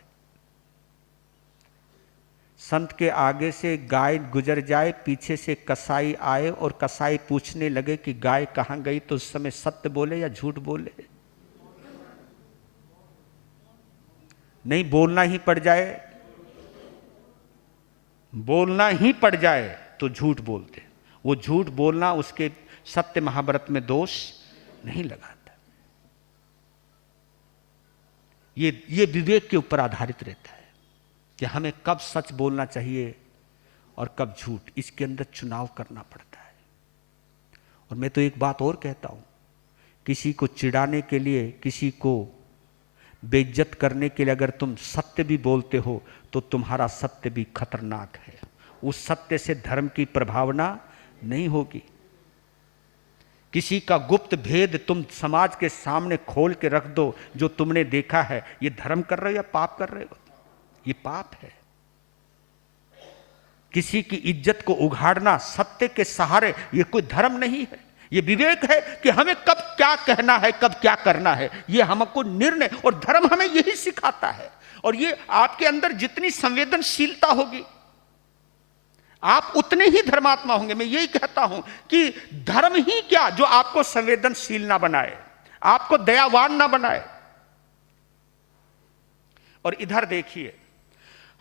संत के आगे से गाय गुजर जाए, पीछे से कसाई आए और कसाई पूछने लगे कि गाय कहाँ गई, तो उस समय सत्य बोले या झूठ बोले? नहीं, बोलना ही पड़ जाए, बोलना ही पड़ जाए तो झूठ बोलते। वो झूठ बोलना उसके सत्य महाव्रत में दोष नहीं लगाता। ये विवेक के ऊपर आधारित रहता है कि हमें कब सच बोलना चाहिए और कब झूठ, इसके अंदर चुनाव करना पड़ता है। और मैं तो एक बात और कहता हूं, किसी को चिढ़ाने के लिए, किसी को बेइज्जत करने के लिए अगर तुम सत्य भी बोलते हो तो तुम्हारा सत्य भी खतरनाक है। उस सत्य से धर्म की प्रभावना नहीं होगी। किसी का गुप्त भेद तुम समाज के सामने खोल के रख दो, जो तुमने देखा है, ये धर्म कर रहे हो या पाप कर रहे हो? ये पाप है। किसी की इज्जत को उघाड़ना सत्य के सहारे, ये कोई धर्म नहीं है। ये विवेक है कि हमें कब क्या कहना है, कब क्या करना है, ये हमको निर्णय, और धर्म हमें यही सिखाता है। और ये आपके अंदर जितनी संवेदनशीलता होगी, आप उतने ही धर्मात्मा होंगे। मैं यही कहता हूं कि धर्म ही क्या जो आपको संवेदनशील ना बनाए, आपको दयावान ना बनाए। और इधर देखिए,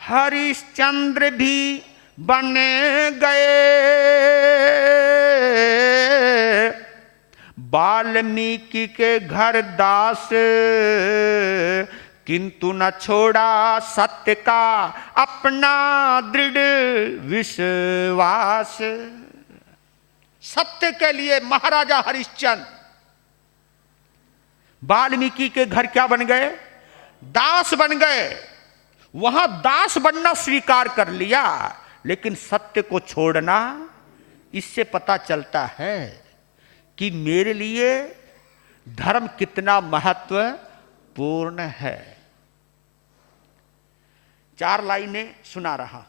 हरिश्चंद्र भी बन गए, वाल्मीकि के घर दास, किंतु न छोड़ा सत्य का अपना दृढ़ विश्वास। सत्य के लिए महाराजा हरिश्चंद्र वाल्मीकि के घर क्या बन गए? दास बन गए। वहां दास बनना स्वीकार कर लिया, लेकिन सत्य को छोड़ना, इससे पता चलता है कि मेरे लिए धर्म कितना महत्वपूर्ण है। 4 लाइनें सुना रहा।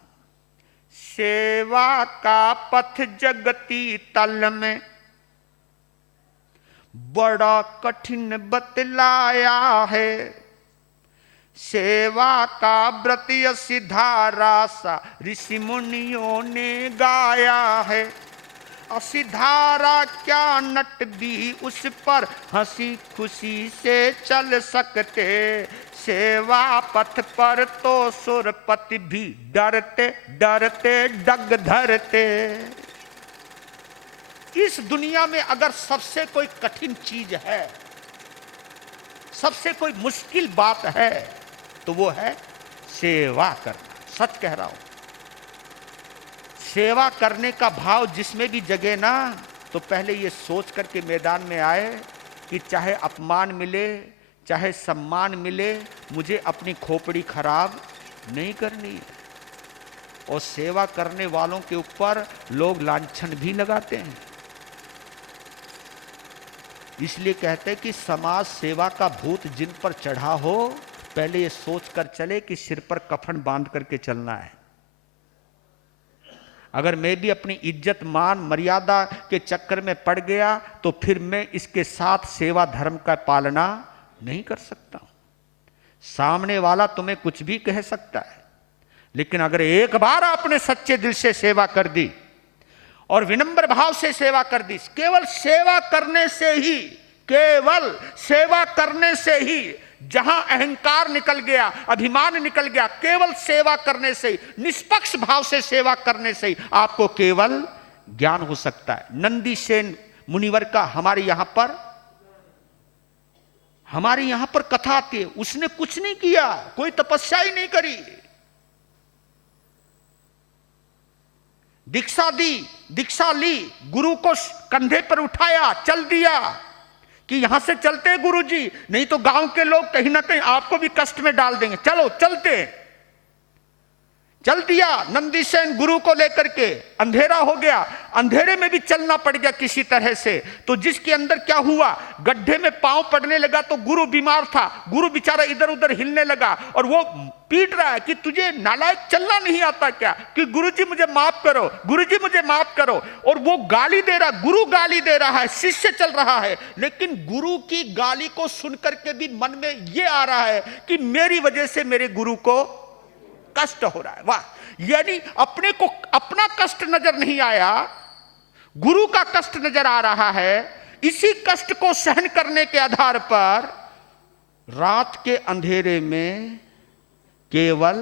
सेवा का पथ जगती तल में बड़ा कठिन बतलाया है, सेवा का व्रत सिधारा सा ऋषि मुनियों ने गाया है। असिधारा क्या नट भी उस पर हंसी खुशी से चल सकते, सेवा पथ पर तो सुरपति भी डरते डरते डग धरते। इस दुनिया में अगर सबसे कोई कठिन चीज है, सबसे कोई मुश्किल बात है, तो वो है सेवा करना। सच कह रहा हूं। सेवा करने का भाव जिसमें भी जगे ना, तो पहले ये सोच करके मैदान में आए कि चाहे अपमान मिले, चाहे सम्मान मिले, मुझे अपनी खोपड़ी खराब नहीं करनी। और सेवा करने वालों के ऊपर लोग लांछन भी लगाते हैं। इसलिए कहते हैं कि समाज सेवा का भूत जिन पर चढ़ा हो, पहले ये सोच कर चले कि सिर पर कफन बांध करके चलना है। अगर मैं भी अपनी इज्जत मान मर्यादा के चक्कर में पड़ गया, तो फिर मैं इसके साथ सेवा धर्म का पालना नहीं कर सकता। सामने वाला तुम्हें कुछ भी कह सकता है, लेकिन अगर एक बार आपने सच्चे दिल से सेवा कर दी और विनम्र भाव से सेवा कर दी, केवल सेवा करने से ही, केवल सेवा करने से ही जहां अहंकार निकल गया, अभिमान निकल गया, केवल सेवा करने से ही, निष्पक्ष भाव से सेवा करने से ही आपको केवल ज्ञान हो सकता है। नंदी सेन मुनिवर का हमारे यहां पर कथा आती है। उसने कुछ नहीं किया, कोई तपस्या ही नहीं करी, दीक्षा दी, दीक्षा ली, गुरु को कंधे पर उठाया, चल दिया। कि यहां से चलते हैं गुरुजी, नहीं तो गांव के लोग कहीं ना कहीं आपको भी कष्ट में डाल देंगे। चलो चलते। चल दिया नंदीसेन गुरु को लेकर के। अंधेरा हो गया, अंधेरे में भी चलना पड़ गया किसी तरह से। तो जिसके अंदर क्या हुआ, गड्ढे में पांव पड़ने लगा तो गुरु बीमार था, गुरु बेचारा इधर उधर हिलने लगा और वो पीट रहा है कि तुझे नालायक चलना नहीं आता क्या, कि गुरुजी मुझे माफ करो, गुरुजी मुझे माफ करो। और वो गाली दे रहा, गुरु गाली दे रहा है, शिष्य चल रहा है, लेकिन गुरु की गाली को सुनकर के भी मन में ये आ रहा है कि मेरी वजह से मेरे गुरु को कष्ट हो रहा है। वाह, यानी अपने को अपना कष्ट नजर नहीं आया, गुरु का कष्ट नजर आ रहा है। इसी कष्ट को सहन करने के आधार पर रात के अंधेरे में केवल,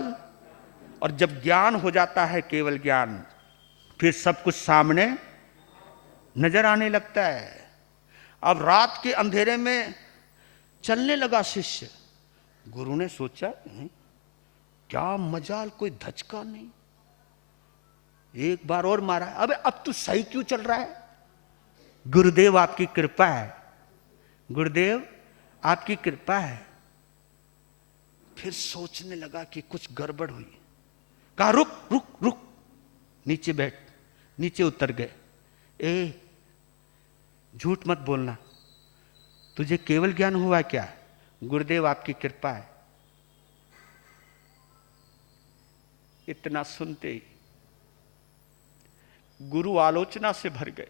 और जब ज्ञान हो जाता है केवल ज्ञान, फिर सब कुछ सामने नजर आने लगता है। अब रात के अंधेरे में चलने लगा शिष्य। गुरु ने सोचा क्या मजाल, कोई धचका नहीं, एक बार और मारा, अबे अब तू सही क्यों चल रहा है, गुरुदेव आपकी कृपा है, गुरुदेव आपकी कृपा है। फिर सोचने लगा कि कुछ गड़बड़ हुई। कहा रुक रुक रुक, नीचे बैठ। नीचे उतर गए। ए झूठ मत बोलना, तुझे केवल ज्ञान हुआ क्या, गुरुदेव आपकी कृपा है। इतना सुनते ही गुरु आलोचना से भर गए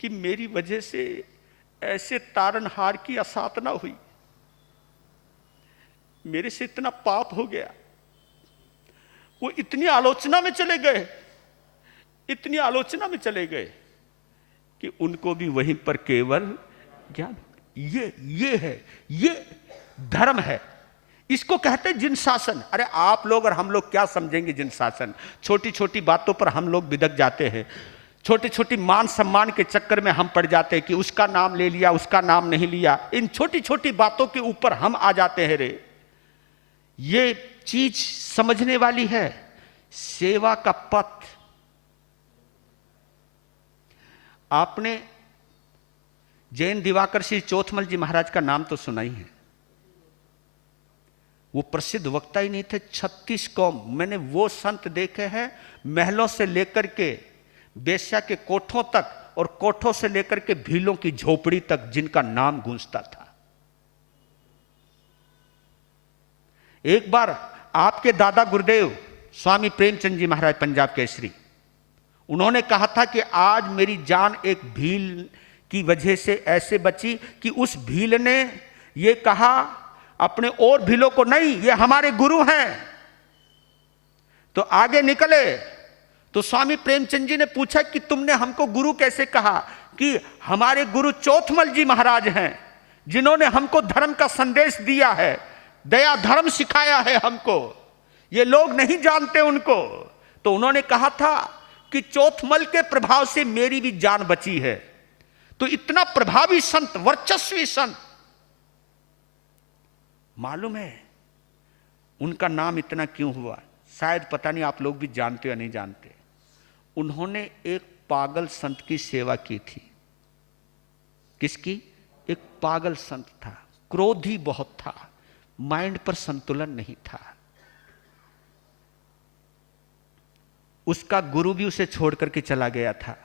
कि मेरी वजह से ऐसे तारनहार की असाधना हुई, मेरे से इतना पाप हो गया। वो इतनी आलोचना में चले गए, इतनी आलोचना में चले गए कि उनको भी वहीं पर केवल ज्ञान। ये है, ये धर्म है, इसको कहते हैं जिन शासन। अरे आप लोग और हम लोग क्या समझेंगे जिन शासन। छोटी छोटी बातों पर हम लोग बिदक जाते हैं, छोटी छोटी मान सम्मान के चक्कर में हम पड़ जाते हैं कि उसका नाम ले लिया, उसका नाम नहीं लिया। इन छोटी छोटी बातों के ऊपर हम आ जाते हैं। रे ये चीज समझने वाली है, सेवा का पथ। आपने जैन दिवाकर श्री चौथमल जी महाराज का नाम तो सुना ही है। वो प्रसिद्ध वक्ता ही नहीं थे, 36 कौम। मैंने वो संत देखे हैं महलों से लेकर के बेश्या के कोठों तक, और कोठों से लेकर के भीलों की झोपड़ी तक, जिनका नाम गूंजता था। एक बार आपके दादा गुरुदेव स्वामी प्रेमचंद जी महाराज पंजाब केसरी, उन्होंने कहा था कि आज मेरी जान एक भील की वजह से ऐसे बची कि उस भील ने यह कहा अपने और भीलों को, नहीं ये हमारे गुरु हैं। तो आगे निकले तो स्वामी प्रेमचंद जी ने पूछा कि तुमने हमको गुरु कैसे कहा, कि हमारे गुरु चौथमल जी महाराज हैं, जिन्होंने हमको धर्म का संदेश दिया है, दया धर्म सिखाया है हमको, ये लोग नहीं जानते उनको। तो उन्होंने कहा था कि चौथमल के प्रभाव से मेरी भी जान बची है। तो इतना प्रभावी संत, वर्चस्वी संत, मालूम है उनका नाम इतना क्यों हुआ, शायद पता नहीं आप लोग भी जानते या नहीं जानते। उन्होंने एक पागल संत की सेवा की थी। किसकी? एक पागल संत था, क्रोधी बहुत था, माइंड पर संतुलन नहीं था। उसका गुरु भी उसे छोड़ करके चला गया था,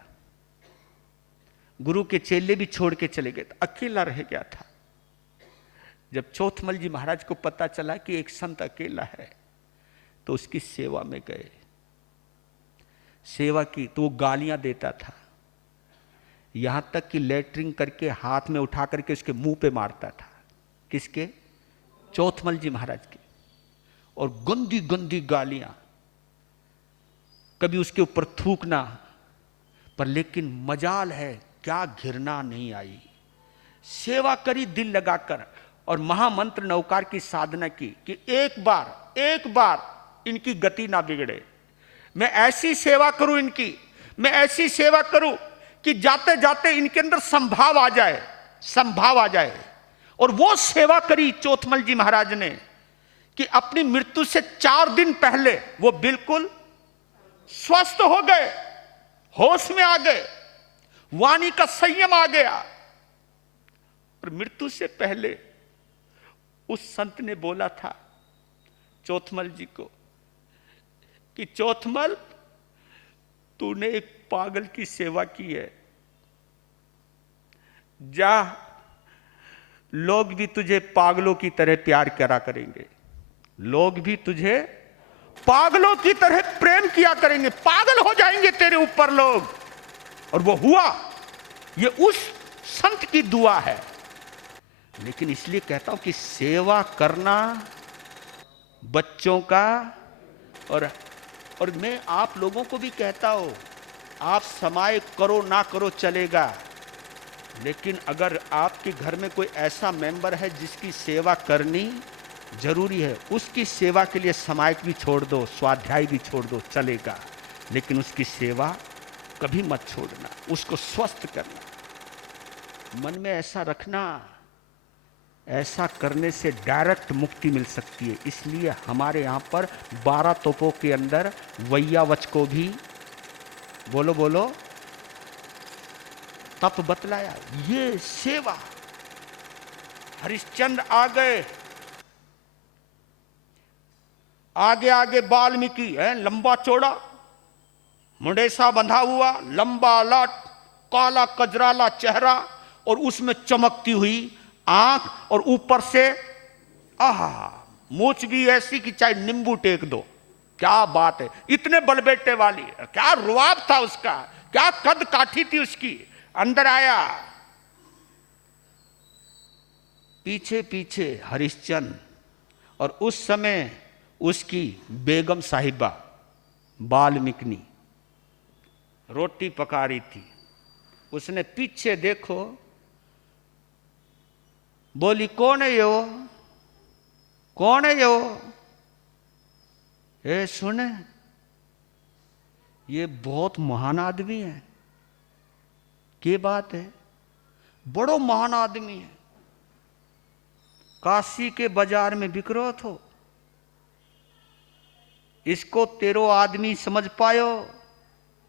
गुरु के चेले भी छोड़ के चले गए, अकेला रह गया था। जब चौथमल जी महाराज को पता चला कि एक संत अकेला है, तो उसकी सेवा में गए। सेवा की तो वो गालियां देता था, यहां तक कि लेटरिंग करके हाथ में उठा करके उसके मुंह पे मारता था। किसके? चौथमल जी महाराज के। और गंदी गंदी गालियां, कभी उसके ऊपर थूकना, पर लेकिन मजाल है क्या घृणा नहीं आई। सेवा करी दिल लगाकर, और महामंत्र नौकार की साधना की कि एक बार इनकी गति ना बिगड़े। मैं ऐसी सेवा करूं इनकी, मैं ऐसी सेवा करूं कि जाते जाते इनके अंदर संभाव आ जाए। और वो सेवा करी चौथमल जी महाराज ने कि अपनी मृत्यु से 4 दिन पहले वो बिल्कुल स्वस्थ हो गए, होश में आ गए। वाणी का संयम आ गया। और मृत्यु से पहले उस संत ने बोला था चौथमल जी को कि चौथमल, तूने एक पागल की सेवा की है, जा, लोग भी तुझे पागलों की तरह प्यार करा करेंगे, लोग भी तुझे पागलों की तरह प्रेम किया करेंगे, पागल हो जाएंगे तेरे ऊपर लोग। और वो हुआ। ये उस संत की दुआ है। लेकिन इसलिए कहता हूं कि सेवा करना बच्चों का, और मैं आप लोगों को भी कहता हूं, आप समाय करो ना करो चलेगा, लेकिन अगर आपके घर में कोई ऐसा मेंबर है जिसकी सेवा करनी जरूरी है, उसकी सेवा के लिए समायक भी छोड़ दो, स्वाध्याय भी छोड़ दो, चलेगा, लेकिन उसकी सेवा कभी मत छोड़ना, उसको स्वस्थ करना, मन में ऐसा रखना। ऐसा करने से डायरेक्ट मुक्ति मिल सकती है। इसलिए हमारे यहाँ पर 12 तोपों के अंदर वैयावच को भी बोलो बोलो तप बतलाया। ये सेवा। हरिश्चंद्र आ गए, आगे आगे वाल्मीकि है, लंबा चौड़ा, मुंडेसा बंधा हुआ, लंबा लाट, काला कजराला चेहरा और उसमें चमकती हुई आंख, और ऊपर से आहा मूछ भी ऐसी कि चाहे नींबू टेक दो। क्या बात है, इतने बलबेटे वाली, क्या रुआब था उसका, क्या कद काठी थी उसकी। अंदर आया, पीछे पीछे हरिश्चंद्र, और उस समय उसकी बेगम साहिबा वाल्मीकि रोटी पका रही थी। उसने पीछे देखो, बोली कौन है ये वो, कौन है ये वो? ए सुने, ये बहुत महान आदमी है। क्या बात है, बड़ो महान आदमी है, काशी के बाजार में बिक रहा थो, इसको तेरो आदमी समझ पायो,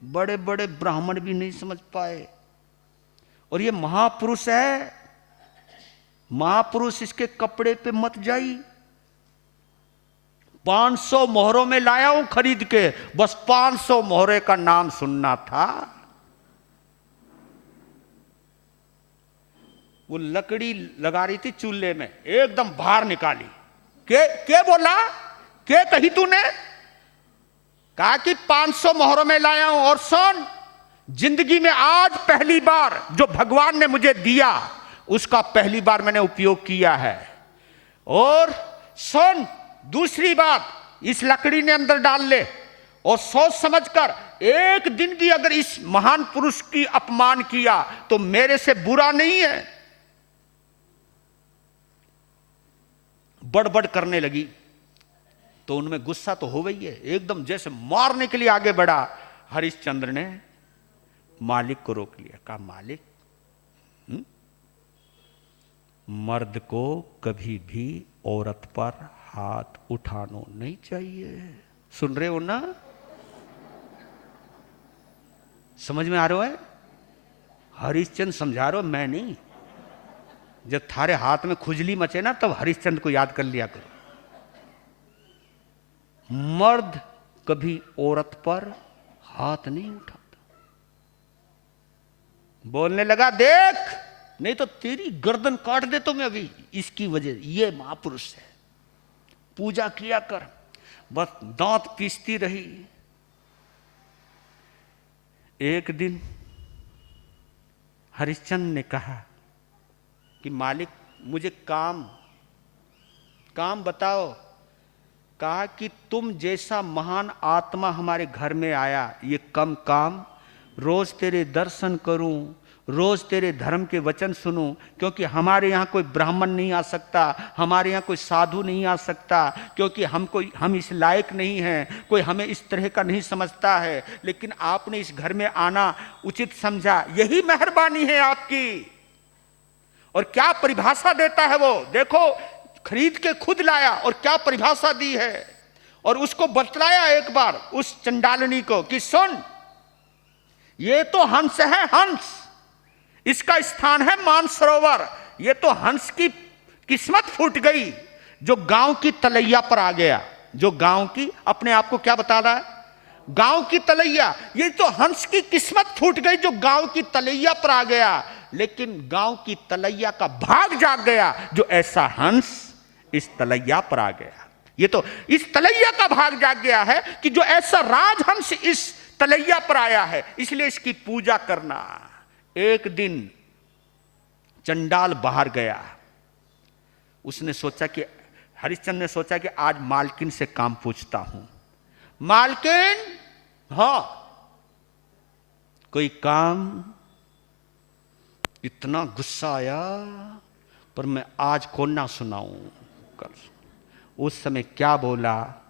बड़े बड़े ब्राह्मण भी नहीं समझ पाए। और ये महापुरुष है, महापुरुष, इसके कपड़े पे मत जाई। 500 मोहरों में लाया हूं खरीद के, बस 500 मोहरे का नाम सुनना था। वो लकड़ी लगा रही थी चूल्हे में, एकदम बाहर निकाली। के बोला, के कही तूने? कहा कि 500 मोहरों में लाया हूं, और सुन, जिंदगी में आज पहली बार जो भगवान ने मुझे दिया उसका पहली बार मैंने उपयोग किया है। और सुन, दूसरी बात, इस लकड़ी ने अंदर डाल ले, और सोच समझकर एक दिन भी अगर इस महान पुरुष की अपमान किया तो मेरे से बुरा नहीं है। बड़बड़ करने लगी तो उनमें गुस्सा तो हो गई है, एकदम जैसे मारने के लिए आगे बढ़ा। हरिश्चंद्र ने मालिक को रोक लिया, कहा मालिक, मर्द को कभी भी औरत पर हाथ उठाना नहीं चाहिए। सुन रहे हो ना? समझ में आ रहा है? हरिश्चंद्र समझा रहा हो, मैं नहीं। जब थारे हाथ में खुजली मचे ना, तब हरिश्चंद्र को याद कर लिया करो। मर्द कभी औरत पर हाथ नहीं उठाता। बोलने लगा, देख, नहीं तो तेरी गर्दन काट दे तो मैं अभी, इसकी वजह ये महापुरुष है, पूजा किया कर। बस दांत पीसती रही। एक दिन हरिश्चंद्र ने कहा कि मालिक, मुझे काम बताओ। कहा कि तुम जैसा महान आत्मा हमारे घर में आया, ये कम काम, रोज तेरे दर्शन करूं, रोज तेरे धर्म के वचन सुनूं, क्योंकि हमारे यहाँ कोई ब्राह्मण नहीं आ सकता, हमारे यहाँ कोई साधु नहीं आ सकता, क्योंकि हम इस लायक नहीं हैं, कोई हमें इस तरह का नहीं समझता है, लेकिन आपने इस घर में आना उचित समझा, यही मेहरबानी है आपकी। और क्या परिभाषा देता है वो, देखो, खरीद के खुद लाया और क्या परिभाषा दी है। और उसको बतलाया एक बार उस चंडालिनी को कि सुन, ये तो हंस है, हंस, इसका स्थान है मानसरोवर। ये तो हंस की किस्मत फूट गई जो गांव की तलैया पर आ गया। जो गांव की, अपने आप को क्या बता रहा है? गांव की तलैया। ये तो हंस की किस्मत फूट गई जो गांव की तलैया पर आ गया। लेकिन गांव की तलैया का भाग जाग गया जो ऐसा हंस इस तलैया पर आ गया। ये तो इस तलैया का भाग जाग गया है कि जो ऐसा राजहंस इस तलैया पर आया है, इसलिए इसकी पूजा करना। एक दिन चंडाल बाहर गया। उसने सोचा कि, हरिश्चंद्र ने सोचा कि आज मालकिन से काम पूछता हूं। मालकिन, हां कोई काम? इतना गुस्सा आया, पर मैं आज को ना सुनाऊं, कल। उस समय क्या बोला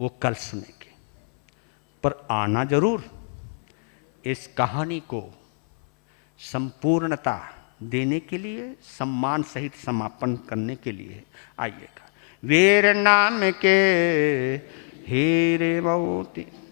वो कल सुनेंगे, पर आना जरूर। इस कहानी को संपूर्णता देने के लिए, सम्मान सहित समापन करने के लिए आइएगा। वीर नाम के हीरे मोती